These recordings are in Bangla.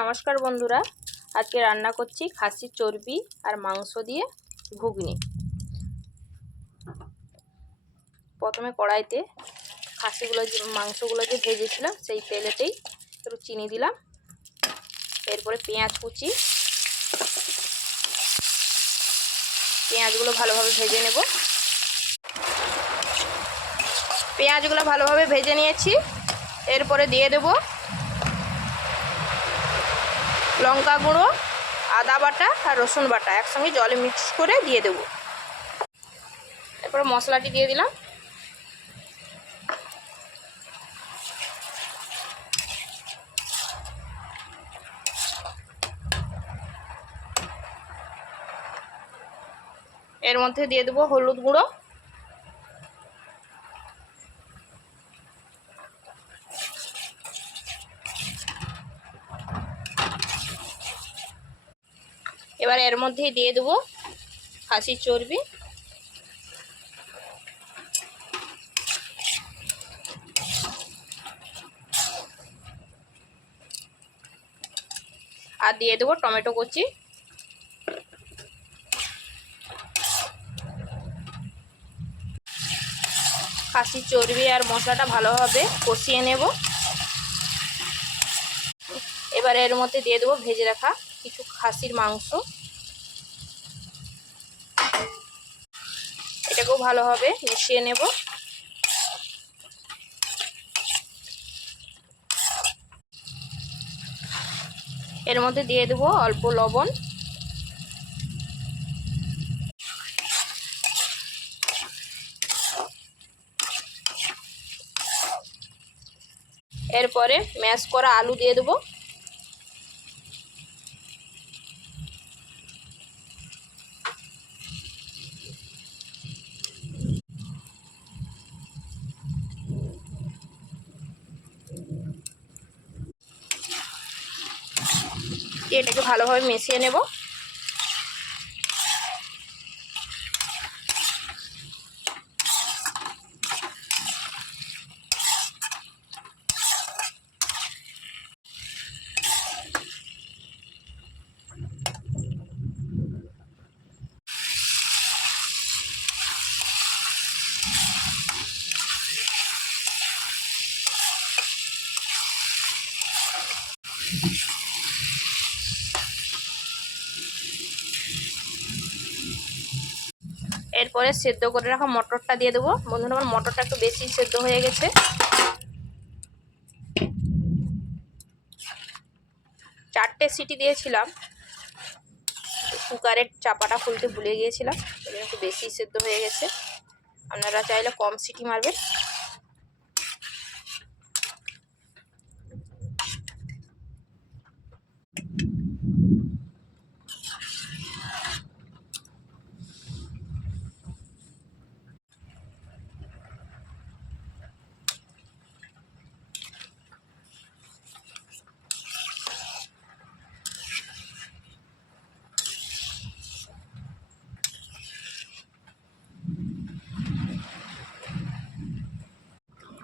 নমস্কার বন্ধুরা, আজকে রান্না করছি খাসির চর্বি আর মাংস দিয়ে ঘুগনি। প্রথমে কড়াইতে মাংসগুলো যে ভেজেছিলাম সেই তেলেতেই একটু চিনি দিলাম। এরপরে পেঁয়াজগুলো ভালোভাবে ভেজে নেব। পেঁয়াজগুলো ভালোভাবে ভেজে নিয়েছি। এরপরে দিয়ে দেব লঙ্কা গুঁড়ো, আদা বাটা আর রসুন বাটা একসঙ্গে জলে মিক্স করে দিয়ে দেব। এরপরে মশলাটি দিয়ে দিলাম। এর মধ্যে দিয়ে দেব হলুদ গুঁড়ো, এবার এর মধ্যেই দিয়ে দেব খাসির চর্বি, আর দিয়ে দেব টমেটো কুচি। খাসির চর্বি আর মশলাটা ভালোভাবে কষিয়ে নেব। এবার এর মধ্যে দিয়ে দেবো ভেজে রাখা কিছু খাসির মাংস। এটাকেও ভালোভাবে মিশিয়ে নেব। এর মধ্যে দিয়ে দেবো অল্প লবণ, এরপরে ম্যাশ করা আলু দিয়ে দেবো। এটাকে ভালোভাবে মিশিয়ে নেব। এরপরে সেদ্ধ করে রাখা মটরটা দিয়ে দেবো। বন্ধুরা, আমার মটরটা একটু বেশি সেদ্ধ হয়ে গেছে। 4টে সিটি দিয়েছিলাম, কুকারের চাপাটা খুলতে ভুলে গিয়েছিলাম, একটু বেশি সেদ্ধ হয়ে গেছে। আপনারা চাইলে কম সিটি মারবেন।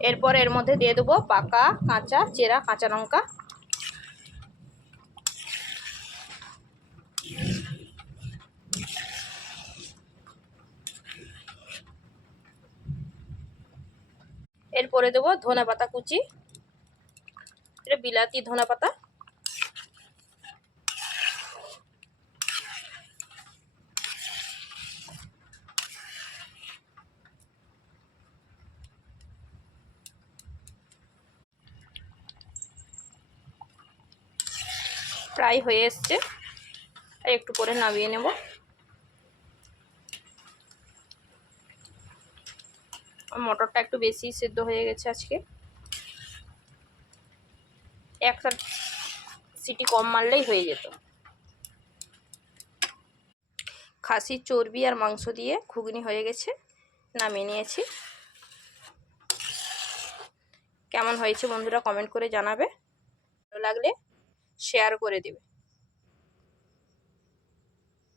এরপর এর মধ্যে দিয়ে দেবো পাকা চেরা কাঁচা লঙ্কা। এরপরে দেবো ধনেপাতা কুচি, এটা বিলাতি ধনেপাতা। প্রায় হয়ে এসছে, আর একটু করে নামিয়ে নেব। মটরটা একটু বেশি সেদ্ধ হয়ে গেছে আজকে, একটা সিটি কম মারলেই হয়ে যেত। খাসির চর্বি আর মাংস দিয়ে ঘুগনি হয়ে গেছে, নামিয়ে নিয়েছি। কেমন হয়েছে বন্ধুরা কমেন্ট করে জানাবে, ভালো লাগলে শেয়ার করে দেবে।